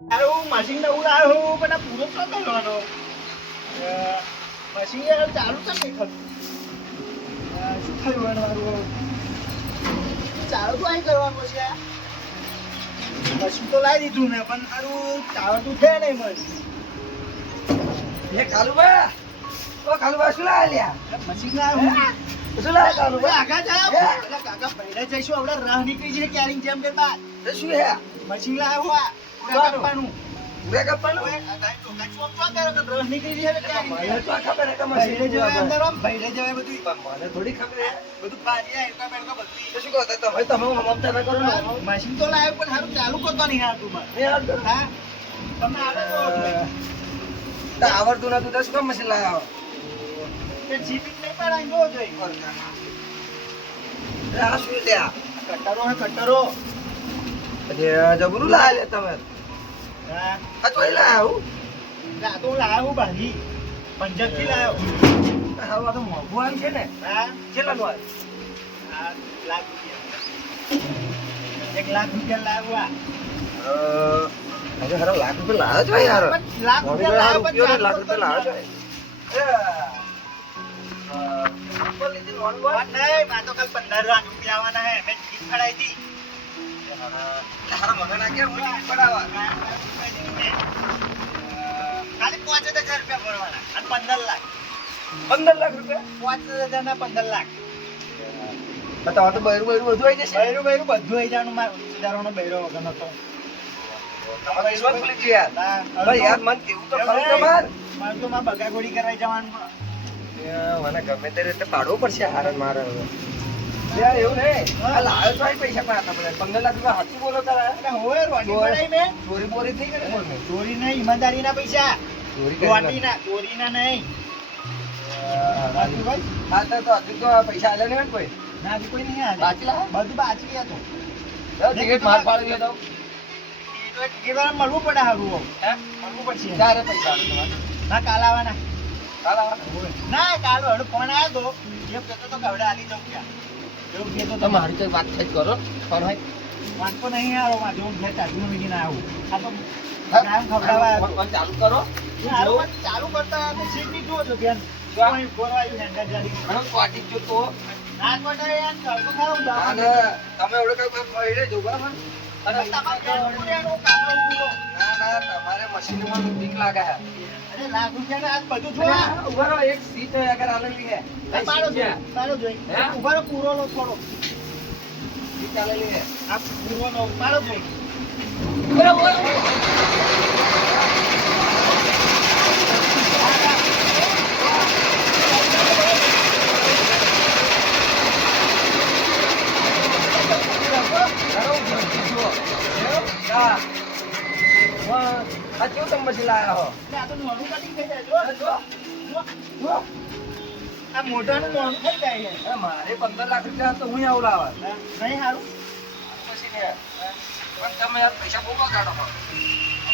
અરે હું મશીન નવું લાવ્યો હું પણ આ પૂરો તો કરવાનો મશીન યાર ચાલુ કેમ નહીં થતું શું થયું મારું ચાલુ તો અહીં કરવાનું છે મશીન તો લાવી દીધું ને પણ મારું ચાલતું છે નહીં મશીન એ કાલુબા ઓ કાલુબા શું લાવ્યા લ્યા મશીન લાવ્યો શું લાવ્યા કાલુબા કાકા જાવ એટલે કાકા પહેલા જઈશું આપણે રાહ નીકળી જઈએ ક્યારેક જેમ કે બાદ એ શું હે મશીન લાવ્યો આ પૂરા કાપવાનું પૂરા કાપવાનું ઓય આ તારી ટોકા ચોપ તો કરે કે રાહ નીકળી જઈએ ક્યારેક મને તો આ ખબર હે કે પહેલે મશીન જવાય અંદર આમ પહેલે જવાય બધું મને થોડી ખબર હે બધું પારિયા એકા બેકા બધું તો શું કહો તમે મમતા ના કરો ને મશીન તો લાવ્યો પણ હારું ચાલુ કરતો નહીં આવતું મારે એ હાલ કર. હા તમને આવે તો આવડતું નતું તો શું કામ મશીન લાવ્યા તો જીપી નહીં પડાય જો જોઈ આ શું લ્યા કટરો હે કટરો અરે જબરું લાવ્યા લે તમે હા આ તો લાવ્યા હું આ તો લાવ્યો ભાગી પંજાબ થી લાવ્યો હાવા તો મોંઘું આવી છે ને હા કેટલાનું આવ્યું આ લાખ રૂપિયા 1 લાખ રૂપિયા લાવ્યો અરે હારા લાખ રૂપિયા લાવ્યો છો યાર લાખ રૂપિયા લાવ્યો પણ લાખ રૂપિયા લાવ્યો છો નહીં આ તો કાલ 15 લાખ રૂપિયા આવવાના હે મેં ટિકિટ ફડાઈ દી હારા મને ના કે હું ટિકિટ પડાવવા ખાલી 5000 રૂપિયા ભરવાના અને 15 લાખ 15 લાખ રૂપિયા 5000 ના 15 લાખ બતાવો તો બૈરું બધું આવી જશે બૈરું બધું આવી જવાનું મારો સુધારવાનો બૈરો વગર નતો તમારો વિશ્વાસ ભૂલી ગયો યાર ભાઈ યાર મન કેવું તો ખરું તમાર મારે તો માં બગાગોડી કરવા જવાનું મને ગમે તે રીતે પાડવું પડશે હારણ મારે હવે યાર એવું નહીં આ લાવ્યો તો આઈ પૈસા પાછા મને 15 લાખ રૂપિયા હાચું બોલો તારા એટલે હોય રોટી પડાઈ મેં ચોરી બોરી થઈ ગઈ ને ચોરી નહીં ઈમાનદારીના પૈસા ચોરી કરી ચોરીના નહીં હા તો હજુ તો પૈસા આલ્યા નહીં હોય ને કોઈ ના હજુ કોઈ નહીં આવે બાકી લાવો બધું બાચી ગયા તો ટિકિટ માર પાડી ગયો તો ટિકિટ વાળા મળવું પડે હારું હે મળવું પડશે ક્યારે પૈસા આલે તમારે ના કાલ આવવાના કાલ આવવાના? ના કાલ હડો ફોન આવ્યો તો એ કહેતો તો કે હવે આલી જાઉં ક્યાં એવું કહેતો તો તમારી તો વાત થઈ કરો પણ ભાઈ વાંચતો નહીં આવ્યો માં જેવું ઘેર ચાલુ મીટીને આવ્યું આ તો હા? કાયમ ખવડાવવા આવ્યો. ફોન ચાલુ કરો હારું પણ ચાલુ કરતા આપણે સીટ ની જુઓ છો ધ્યાન કોઈ ફોરવાયું હેન્ડલ જારી ઘણો પાટી જો તો ના કોટા યાર ચાલતો ખાવ અને તમે એવડે કઈ પડે જો બરાબર અને તમારે ત્યાં પૂરેનું કામ પૂરો ના તમારે મશીનમાં બીક લાગે છે અરે લાખ રૂપિયા આજ બધું જોયા ઉભા રહો એક સીટ અગર આલેલી હે પાડો જોઈ હે? ઉભા રહો, પૂરો લો થોડો સીટ આલેલી હે આ પૂરો લો પાડો જોઈ આ કેવું તમે મશીન લાયા હો આ તો મોઢું કટિંગ થઈ જાય જો જો આ મોઢાનું મોઢું થઈ જાય છે અરે મારે 15 લાખ રૂપિયા તો હું આવું લાવવા નહીં સારું મશીન હે પણ તમે યાર પૈસા બહુ કાઢો છો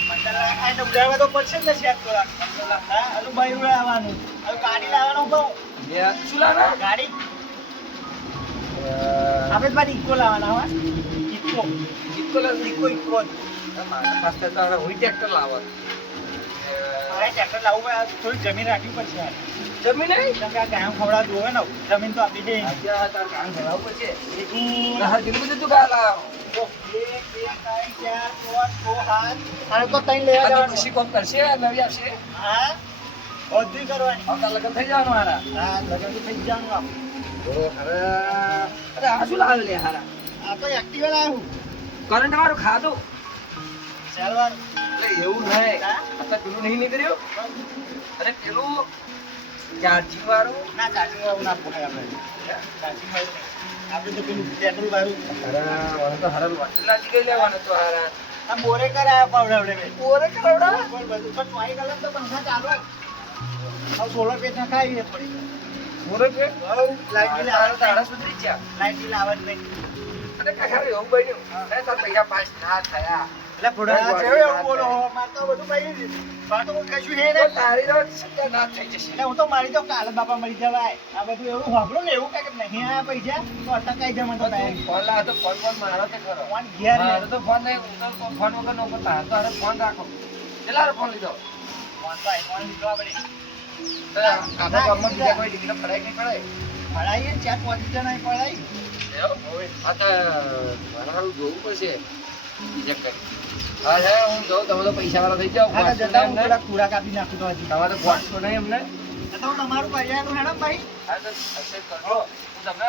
15 લાખ આ તો ઉડાડવા તો પડશે જ ને શેર તો 15 લાખ હા હજુ બાઈ ઉડાડવાનું હવે ગાડી લાવવાનું કહું યાર શું લાવવા ગાડી આપણે જ બાદ ઇકો લાવવાના હા ઇકો ઇકો મારા પાસે તો હવે હું ટ્રેક્ટર લાવવા મારે ટ્રેક્ટર લાવવું હોય થોડી જમીન રાખવી પડશે જમીન નહીં કેમ કે આ કાયમ ખવડાવ જોવે ને જમીન તો આપી દે તાર કામ ભરાવવું પડશે એકું હા જેટલું બધું તું ગા લાવ એક બે ત્રણ ચાર પાંચ છ સાત અને તો ત્રણ લેવા આ તો જવાનું ખુશી કોમ કરશે નવી આપશે હા બધું કરવાની આવતા લગ્ન થઈ જવાનું હારા હા લગન તો થઈ જ જવાનું આપણું. અરે આ શું લાવે લે હારા આ તો એક્ટિવા લાવ્યું કરંટ વાળું ખાધું ચાલવાનું એટલે એવું નહીં હા? આપણે પેલું નહીં નીકળ્યું અને પેલું ચાર્જિંગ વાળું ના ચાર્જિંગ વાળું ના પોહાય આપણે ચાર્જિંગ વાળું આપણે તો પેલું પેટ્રોલ વાળું અરે મને તો હારા વોટર લાગી ગઈ લેવાનું તો હારા આ બોરે કરાયા પાવડાવડે મેં ઓરે કરાવડા બોલ બધું પણ 24 કલાક તો પંખા ચાલુ હવે સોલર પેટ ના ખાઈ એ પડી ઓરે કે લાઈટ બિલ તારા આવે તારા સુધરી ગયા લાઈટ બિલ આવે જ નહીં અને કાકા એવું બન્યું તાર પૈસા પાસ ના થયા એટલે ફોડા કેવું એવું બોલો માર તો બધું ભાઈ વાતો કશું હે તો ને તારી તો સત્યાનાશ થઈ જશે. એટલે હું તો મારી તો કાલે બાપા મળી જવાય આ બધું એવું વાપરો ને એવું કઈ નહીં આ પૈસા તો અટકાઈ જાય મને તો તું ફોન લાવ તો ફોન મારો તે ખરો. ફોન ઘેર ને મારો તો ફોન નહીં, હું તો ફોન વગર નો કરતા. તો હારે ફોન રાખો. કેટલા ફોન લીધો? ફોન તો આઈફોન લીધો આપણે તો આપણા ગામમાં બીજા કોઈ દીકરીને પડાય કે નહીં પડાય? પડાઈએ ને ચાર પાંચ જણા પડાઈ એવું? આ તો મારે હારું જોવું પડશે. બીજા કઈ. હા હે, હું જોઉં તમે તો પૈસાવાળા થઈ જાઓ. હા જતા હું થોડા પૂરા કાપી નાખું તો હજી તમારે પહોંચતો નહીં એમને? તો હું તમારું પર્યાયનું હેડમ ભાઈ હા તો હશે કરજો. હું તમને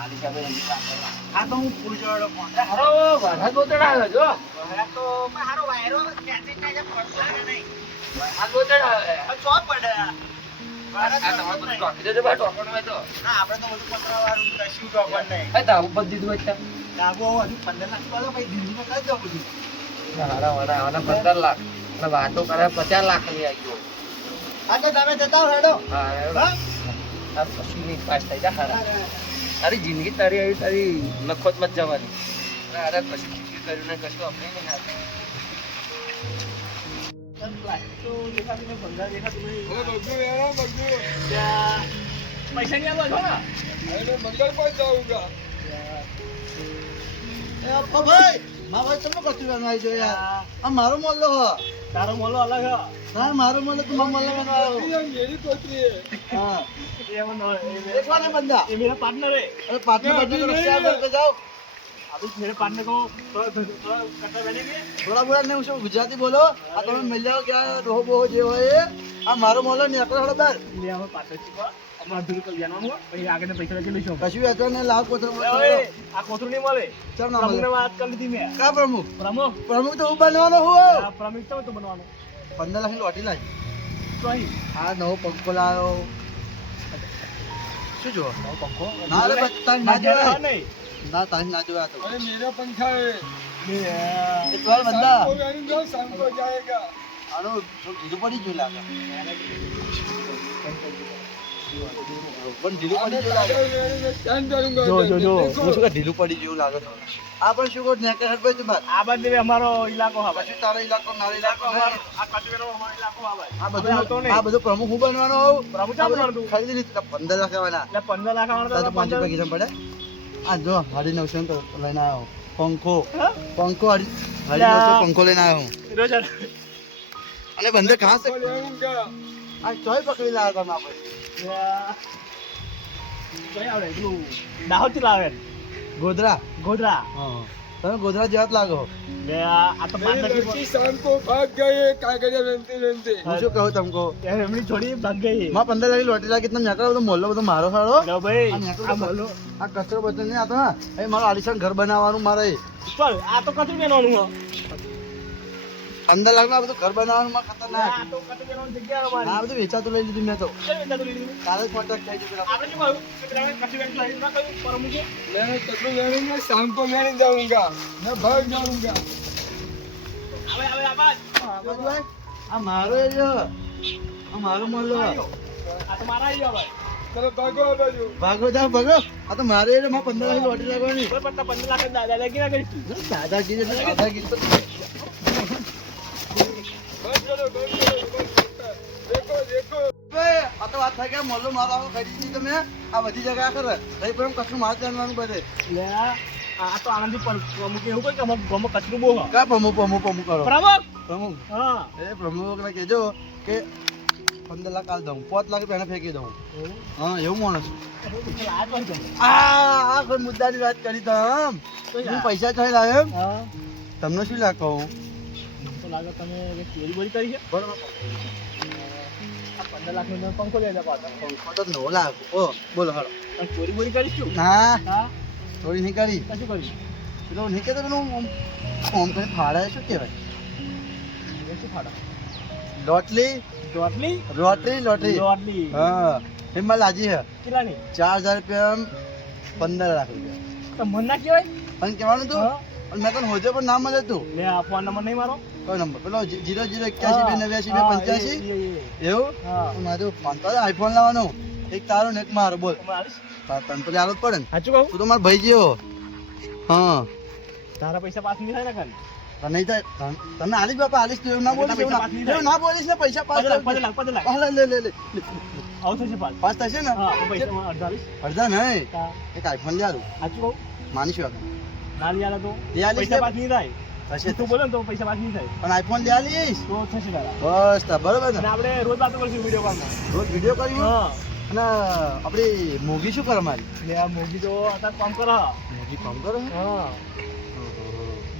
આલી સાહેબ હા તો હું ફૂલ જોડો ફોન હારો વાઢા ગોતડા આવે જો. તો હારો વાયરો ક્યાંથી કાંઈ પડતો લાગે નહીં આ ગોતડા આવે. ચો પડે આ તમારે બધું ટોકી દેજો ભાઈ, ટોકણ હોય તો. ના આપણે તો બધું પતરાવાળું કશું ટોપર નહીં એ દાવું બધું દીધું હોય ત્યાં. ડાબો હજુ 15 લાખ વાળો ભાઈ દિલ્હીમાં કરી દો બધું હારા વાળા આના 15 લાખ અને વાતો કરે 50 લાખ ની આવી ગયો. હા તો તમે જતા હો હેડો હા હા આ કશું નહીં પાસ થઈ જા. હારા તારી જિંદગી તારી આવી તારી નખોત મત જવાની. અરે કશું ખીચી કર્યું ને કશું આપણે નહીં હાથે. તો દેખાતું નહીં 15 દેખાતું નહીં पैसा नहीं आवा ना એ અપ્પા ભાઈ મા ભાઈ તમે કશું બનાવી જો યાર આ મારો મોલ્લો હો तारो मोलो अलग है હા મારો મોલ્લો તું મારો મોલ્લો બનાવ્યો હા ये मन देखवा नहीं बंदा ये मेरा पार्टनर है अरे पार्टनर पार्टनर को रस्ते आगे पे जाओ अभी मेरे पार्टनर को थोड़ा कट्टा बनेंगे थोड़ा बुरा नहीं उसको गुजराती बोलो आ તમે मिल जाओ क्या रोहो बोहो जे होए આ મારો મોલ્લો નહીં આકડો હડો બાર ले हम पार्टनरशिप को हमारा दूर कर जाना हुआ भाई आगे ने पैसा लेके लीशो કશું વેચો ને લાવ કોતર ओए आ कोथरू नहीं मोले ચમ ના प्रमुख ने મળે बात कर ली थी मैं કા પ્રમુખ प्रमुख પ્રમુખ તો હું બનવાનો હું प्रमुख तो बनवानो 15 લાખ ની લોટી લાવી तो ही આ નવો પંખો લાવ્યો શું જો पंखो ના રે બત્તા ના જોયા नहीं ના તારી ના જોયા તો अरे मेरा पंखा है એ તો બંદા शाम को जाऊंगा, शाम को जाएगा આનો ઢીલું પડી ગયું લાગે પણ ઢીલું પડી ગયું લાગે स्टैंड करूंगा जो હું શું કે ઢીલું પડી ગયું લાગે આ પણ શું કોટ નેકર હટ ભાઈ તું બાર आ बात में हमारो इलाको है भाई પછી તારો ઇલાકો મારો ઇલાકો हमारो आ कचरे हमारो इलाको है भाई આ हमें तो બધું नहीं આ બધું પ્રમુખ હું બનવાનો હોઉં प्रमुख क्या बनवानो तू ખરીદી લીધું 15 લાખ આવવાના એટલે 15 લાખ આવવાનો તો 5 રૂપિયા કીધા પડે આ જો 950 તો લઈને આવ્યો પંખો પંખો 950 પંખો લઈને આવ્યો રોજ અને બંદર કહાં સે जाऊंगा આ ચોય પકડી લાવ્યો તમે આપણે કઈ આવડે પેલું દાહોદ થી લાવે ગોધરા ગોધરા હા તમે ગોધરા જેવા જ લાગો લે આ તો मेरी પાર્ટનર लड़की शाम को भाग गई कागड़िया बनते बनते હું શું કહું તમકો એમની છોડી ભાગ ગઈ માં 15 લાખ લોટી લાગી તમે નેકળો બધો મોલ્લો બધો મારો સાળો લો ભાઈ આ નેકળો આ બોલો આ કચરો બચો નહીં આતો હા એ મારું આલિશાન ઘર બનાવવાનું મારે ચાલ આ તો કશું બેનવાનું હો 15 લાખ નું આ બધું ઘર બનાવવાનું માં ખતરનાક આ તો કશું બેનવાનું જગ્યા અમારી આ બધું વેચાતું લઈ લીધું મેં તો ચાલ બેટા તું લીધી કાલે જ કોન્ટેક્ટ થઈ ગયો આપણે શું કહ્યું કે પેલા કશું બેન લાવી ના કહ્યું પરમુખે मैं कपड़े लड़ूंगा शाम को मैं नहीं जाऊंगा मैं भाग जाऊंगा હવે હવે આબાદ આ મારો એરિયો આ મારો મોલ્લો આ તો મારા આવી ભાઈ चलो भागो आ बाजू ભાગો જાઓ ભાગો આ તો મારે એરિયો માં 15 લાખ લોટી લાગવાની કોઈ પત્તા 15 લાખ દાદા લાગી ના કરીશું દાદાગીરી એટલે દાદાગીરી તો बस करो देखो देखो બે, આ તો વાત થાય કે મોલ્લો મારો આખો ખરીદી દીધો મેં આ બધી જગ્યા કરે રહી પણ કશું માર જાણવાનું બધે લે આ તો આનંદી પ્રમુખે એવું કહ્યું કે અમારા ગામમાં કચરું બહુ હોય કા પ્રમુખ પ્રમુખ પ્રમુખ કરો પ્રમુખ પ્રમુખ હા એ પ્રમુખને કહેજો કે 15 લાખ આલ દઉં 5 લાખ રૂપિયા એને ફેંકી દઉં હા એવું માણસ આ પણ છે આ કોઈ મુદ્દાની વાત કરી તમ હું પૈસા ચાહી લાવ્યો એમ હા તમને શું લાગ કહું તો લાગે તમે ચોરી બોરી કરી છે બરોબર આ 15 લાખ નો પંખો લઈ જા પાછા પંખો તો 9 લાખ ઓ બોલો હાલો તમે ચોરી બોરી કરીશું ના હા થોડી નહીં કરી તો શું કર્યું પેલો નહીં કહેતો પેલું ઓમ કરી ફાળે શું કહેવાય એ શું ફાડા લોટલી દોડલી લોટરી લોટરી દોડલી હા એમાં લાજી હે કેટલાની 4000 રૂપિયા 15 લાખ રૂપિયા તો મન ના કહેવાય અને કહેવાનું તું હા અને મેં તને હોજે પણ નામ મળે તું લે આ ફોન નંબર નહીં મારો કયો નંબર પેલો 0081 એવું હા મારું ફોન તો આઈફોન લાવવાનો એક તારો ને એક મારો બોલ તમે આવીશ તને તો આલો જ પડે ને સાચું કહું તું તો મારો ભાઈ જેવો હા તારા પૈસા પાસ નહીં થાય ને કાલ નહીં થાય તને આલીશ બાપા આલીશ તું એવું ના બોલીશ પૈસા પાસ નહીં થાય. એવું ના બોલીશ ને પૈસા પાસ 5 લાખ 5 લાખ લે લે લે આવું થશે પાસ પાસ થશે ને હા તો પૈસા અડધા આલીશ અડધા નહીં હા એક આઈફોન લે આલું સાચું કહું માનીશું આપણે ના લઈ આલે તો લઈ આલીશ પૈસા ને? પાસ નહીં થાય થશે તું બોલે ને તો પૈસા પાસ નહીં થાય પણ આઈફોન લે આલીશ તો થશે તારા બસ તા બરોબર અને ને આપણે રોજ વાતો કરશું વિડીયો કોલમાં રોજ વિડીયો કર્યું હા અને આપણી મોગી શું કરે મારી એટલે આ મોગી તો અત્યારે કામ કરે મોગી કામ કરે હા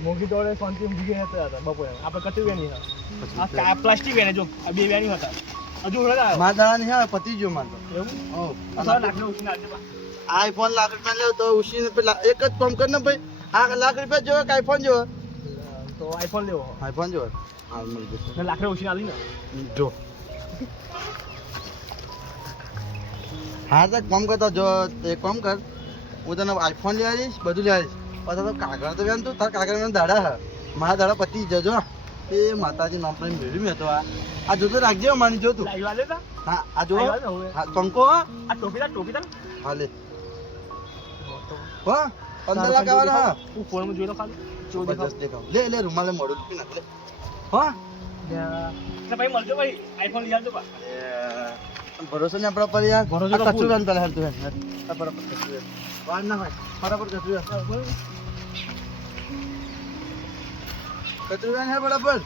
મોગી તો શાંતિ ઊંઘી ગયા હતા બપોરે આપણે કચું વેની આ પ્લાસ્ટિક વેને જો આ બે વેની હતા હજુ હતા મારા દાડા નહીં આવે પતી ગયો મારે તો એવું હો અથવા લાખનો ઉછીને આજે બા. આઈફોન લાખ રૂપિયા લેવો તો ઉશીને પેલા એક જ કામ કર ને ભાઈ આ લાખ રૂપિયા જોવે કે આઈફોન જોવે તો આઈફોન લેવો આઈફોન જોવે હા મળી જશે ને લાખનો ઉછીને આલી ને જો હા તો કામ કરતા જો એક કામ કર હું તને આઈફોન લઈ આવીશ બધું લઈ આવીશ પછી તો કાગળ તો વેન તું તાર કાગળ વેન દાડા હે મારા દાડા પતી જજો એ માતાજી નામ પણ મેળવી મેં તો આ જોતો રાખજે માની જો તું લાઈવ આલે તા હા આ જો લાઈવ આલે હવે હા પંકો હા આ ટોપી તા હા લે હા 15 લાખ આવવાના હા હું ફોનમાં જોઈ લો ખાલી જો દેખાવ જબરજસ્ત દેખાવ લે લે રૂમાલે મોડું તું નાખ લે હા તો ભાઈ મળજો ભાઈ આઈફોન લઈ આવજો બા ભરોસો ને આપણા પર યાર ભરોસો તો આ કચું full. વેન પેલા હેર તું વેન આ બરાબર કચું વેન વાર ના હોય બરાબર કચું વેન કચું વેન હે બરાબર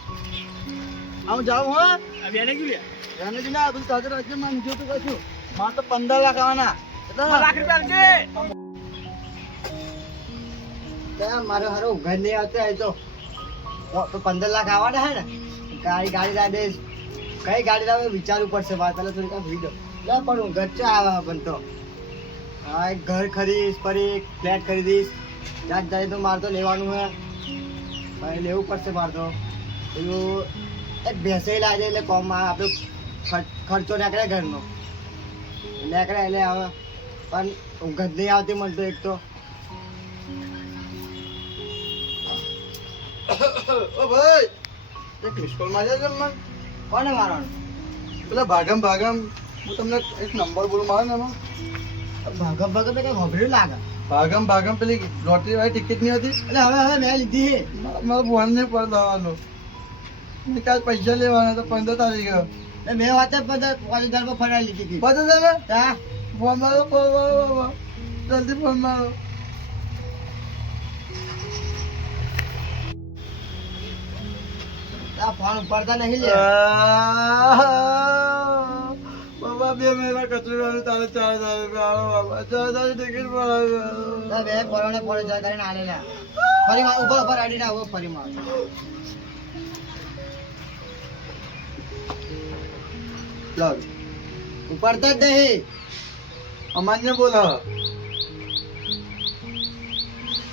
આવું જાઉં હા આ બેને ક્યું લે એને જ ના બધું તાજર રાજ્ય માં જો તો કશું માં તો 15 લાખ આવવાના લાખ રૂપિયા આલજે ત્યાં મારો હારો ઘર નહીં આવતો એ તો 15 લાખ આવવાના હે ને ગાડી લાવે કઈ ગાડી લાવે વિચારવું પડશે વાત પેલા થોડી કામ ભૂલી દો લે પણ હું ઘર ચા આવે પણ તો હા એક ઘર ખરીદીશ ફરી એક ફ્લેટ ખરીદીશ ત્યાં જાય તો મારે તો લેવાનું હે ભાઈ લેવું પડશે મારે તો પેલું એક ભેંસે લાગે એટલે કોમમાં આપણું ખર્ચો નીકળે ઘરનો નીકળે એટલે હવે પણ ઊંઘ જ નહીં આવતી મને તો એક તો ઓ ભાઈ એક મિસ કોલ માર્યો છે મને કોને મારવાનું પેલા ભાગમ હું તમને એક નંબર બોલું મારો ને એમાં ભગત ભગત તો કઈ હોભળ્યું લાગે ભાગમ પેલી લોટરી વાળી ટિકિટ નહીં હતી એટલે હવે મેં લીધી છે મારા ભુવનને પર લાવવાનો મેં કાલ પૈસા લેવાના તો 15 તારીખે એટલે મેં વાતે બધા કોલેજ પર ફરાવી લીધી હતી પતો તને તા ફોન મારો ફોન મારો જલ્દી ફોન મારો તા ફોન ઉપાડતા નહીં લે બાબા 2 મહિના કચરું તારે 4000 રૂપિયા આવો બાબા 4000 ટિકિટ પર તા બે પરોણે પડે જા કરીને આલેલા ફરી માં ઉપર આડીને આવો ફરી માં ચાલ ઉપાડતા જ નહીં અમાન્ય બોલો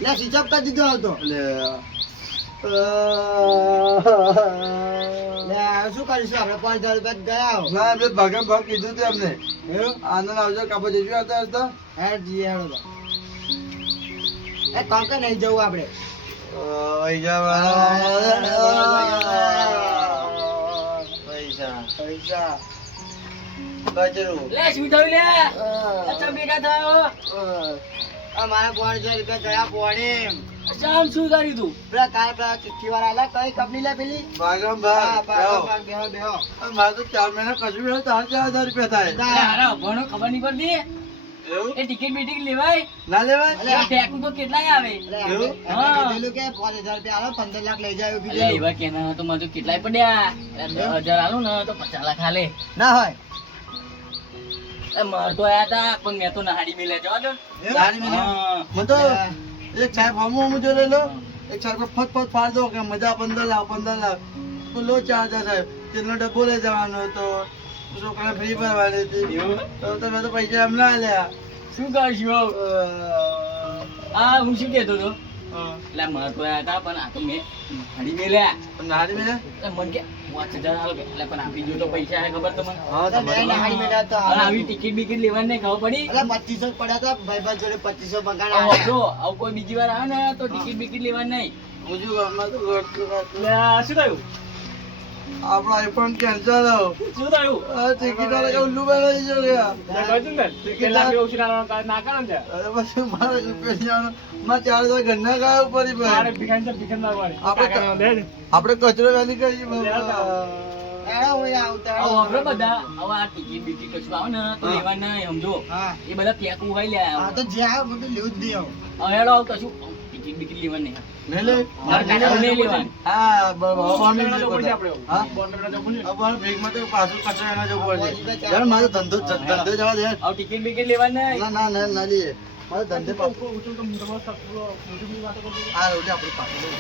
લે સ્વિચ ઓફ કરી દીધો આવતો લે લે હવે શું કરીશું આપણે 5000 રૂપિયા ગયા હો ના બે ભાગમ ભાગ કીધું તે અમને એવું આનંદ આવજો કાપો જજો આવતા આવતા હેડ જીએ હેડો તો એ કામ કે નહીં જવું આપણે પૈસા પૈસા કચરું લે સ્વીટાવી લે અચ્છા ભેગા થયો આ મારા 5000 રૂપિયા ગયા પોણે જામ શું કરી તું પેલા કાલ પેલા ચિઠ્ઠી વાળા આલા કઈ કંપની લે પેલી ભાગમ હા ભાગ બેહો બેહો મારે તો 4 મહિના કશું બી હોય તો 4000 રૂપિયા થાય અરે ભણો ખબર નહીં પડતી એવું એ ટિકિટ બીટિક લેવાય ના લેવાય ટેકું તો કેટલાય આવે એવું? હા. કીધેલું કે 5000 રૂપિયા આલો 15 લાખ લઈ જાય એવું અલ્યા કીધેલું એવા કેના તો મને તો કેટલાય પડ્યા 10,000 આલું ને તો 50 લાખ આલે ના હોય એ માર તો આયા તા પણ મેં તો નહાડી મેલે જવા દો નાની મેલે? હા. મને તો એક સાહેબ હમું જો લઈ લો એક સાહેબ ફટ ફટ ફાડ દો કે મજા 15 લાખ તો લો 4000 સાહેબ તેનો ડબ્બો લઈ જવાનો હતો છોકરા ફ્રી ભરવાની હતી તો તમે તો પૈસા એમ ના આલ્યા શું કરશું આ હું શું કહેતો હતો એટલે માર તો આયા તા પણ આ તો મેં નહાડી મેલ્યા નાની મેલે એટલે મને કે 5000 આલો કે એટલે પણ આપી જો તો પૈસા આયા ખબર તમને હા તો બે નહાડી મેલ્યા તો અને આવી ટિકિટ બિકિટ લેવાની નહીં ખબર પડી એટલે 2500 પડ્યા હતા ભાઈબંધ જોડે 2500 પગાર આવો આલ્યા. જો આવું કોઈ બીજી વાર આવે ને તો ટિકિટ બિકિટ લેવાની નહીં હું જો હમણાં તો ઘર શું થયું આપણો આઈફોન કેન્સલ શું થયું ટિકિટ વાળા કે ઉલ્લુ બનાવી ગયો ગયા તે કહ્યું ને કે લાખ ઓછી ના કરે ને અરે પછી મારે રૂપિયા માં 4000 ઘરના ગયા ઉપર મારે ભીખન મારવાની આપણે આપણે કચરો વેલી કરી એડા હું આવતા હવે બધા હવે આ ટિકિટ બીટી કશું આવે ને તો લેવાના નહીં સમજો હા એ બધા ફેંકવું હોય લે આ તો જ્યાં બધું લેવું જ નહીં હવે હેડો કશું ટિકિટ બીટી લેવાની નહીં મેલે નહીં લેવાની હા બરાબર બોન્ડર જવું પડશે આપણે હા બોન્ડર જવું પડશે અમારે ભેગમાં તો પાછું કચરા એના જવું પડશે યાર મારો ધંધો જવા દે હવે ટિકિટ બીટી લેવાની નહીં ના ના ના લઈએ મારો ધંધે પાછું ઊંચું તો મોટી વાતો કરતો આ રોડે આપણે પાછું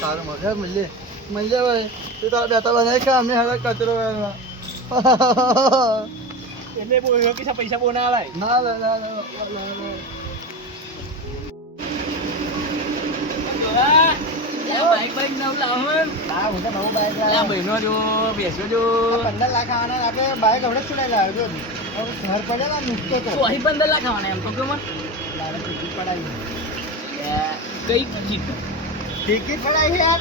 સારું મજા મળીએ મળીએ ભાઈ તું તારા બેટા બનાવી ખા અમે હવે કચરો વેરવા. એટલે બહુ એવા પૈસા બહુ ના લાય ના લે ના લે બાઈક બાઈક નવ લાવવાનું હા હું તો નવું બાઈક આ બહેનો જો બેસો જો 15 લાખ આવવાના આપણે બાઈક હમણાં છોડાઈ લાવ્યો જો હવે ઘર પડેલા નુકતો તો તો અહીં 15 લાખ આવવાના એમ તો કે મને લારે ટિકિટ પડાવી કઈ ટિકિટ ટિકિટ પડાવી યાર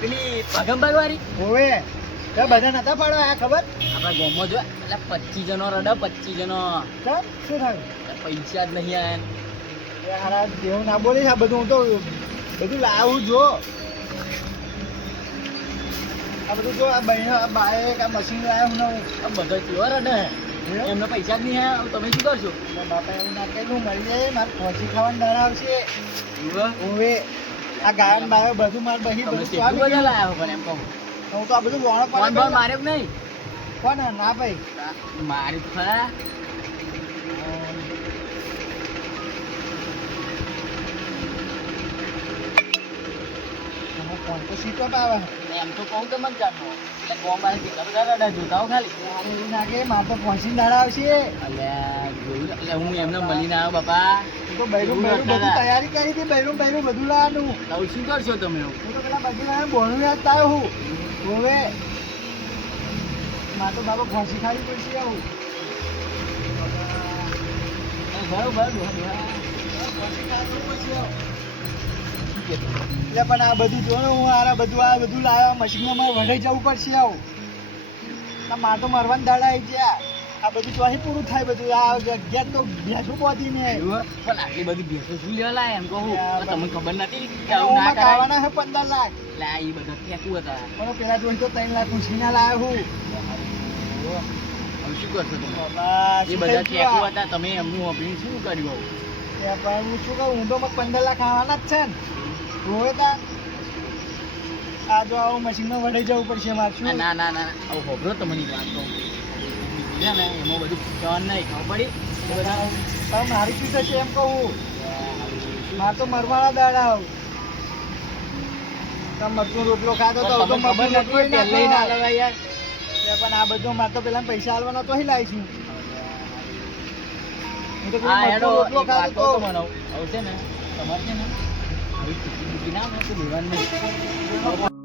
પેલી ભાગમભાઈ વાળી હોવે તો બધા નતા પડો આ ખબર આપણા ગામમાં જો એટલે 25 જણો રડે 25 જણો કેમ શું થયું પૈસા જ નહીં આયા એ હારા જેવું ના બોલીશ આ બધું હું તો બધું લાવું જો આ બધું જો આ બહેનો આ બાઈક આ મશીન લાવ્યો હું નવું આ બધા કેવા રડે એમને પૈસા જ નહીં આયા હવે તમે શું કરશો મારા બાપા એવું ના કહેલું મળી જાય મારે પહોંચી ખાવાનું ડર આવશે હોવે આ ગાયન બાયો બધું મારે બહી તમે બધું કેટલું બધા લાયા હો પણ એમ કહું હું તો આ બધું વોણો ફોન બોન પડે માર્યો કે નહીં કોણ ના ભાઈ મારી તો ખરા ફોન તો સીટો પાવે એમ તો કહું તમને જાણો એટલે ગોમ બાર કેટલા બધા રડા જોતા હો ખાલી યાર એવું ના કે મારે તો પહોંચીને દાડા આવશે અલ્યા જોયું એટલે હું એમને મળીને આવ્યો બાપા હું તો બૈરું એવું બૈરું કરતા બધું હતા. તૈયારી કરી હતી બૈરું બૈરું બધું લાવવાનું તો શું કરશો તમે હું તો પેલા બધી લાવે બોણું યાદ આવ્યો હું હવે મારે તો બાબા ફોસી ખાવી પડશે આવું બરોબર એટલે પણ આ બધું જો ને હું આ બધું લાવ્યા મશીનમાં મારે વઢાઈ જવું પડશે આવું મારે તો મરવાના દાડા આવી ગયા આ બધું ચોહી પૂરું થાય બધું આ અગિયાર તો ભેંસું પહોંચી ને પણ આટલી બધી ભેંસો શું લેવા લાયા એમ કહું યાર, તમને ખબર નથી કે આવું ના ઓમાં કરાય ખાવાના છે 15 લાખ એટલે આ એ બધા ફેંકવું હતા પણ પેલા જોઈ તો 3 લાખ પૂછીને લાવ્યો હું હવે શું કરશો તમે બાબા, એ શું બધા થઈ ગયું ફેંકવું આ? હતા તમે એમનું અભિનય શું કર્યું આવું યાર, પણ હું શું કહું હું તો મને 15 લાખ આવવાના જ છે ને રોવે તા આ જો આવું મશીનમાં વઢાઈ જવું પડશે મારે શું ના ના ના આવું હોભળો તમારી વાત કહું છે ને એમાં બધું કહેવાનું નહીં ખબર પડી એ બધા પણ મારું શું થશે એમ કહું મારે તો મરવાના દાડા આવું તમે મરચું રોટલો ખાતો તો તમને ખબર નથી પહેલે ના લગાય યાર પણ આ બધું મારે તો પેલા પૈસા આલવાના તો અહીં લાવીશું હું તો પેલો હા મરચું હેડો રોટલો એક વાત ખાતો કહું તો તમને હવે છે ને તમારે છે ને આવી ટિકિટ બુકિંગ ના મળે તો લેવાનું નહીં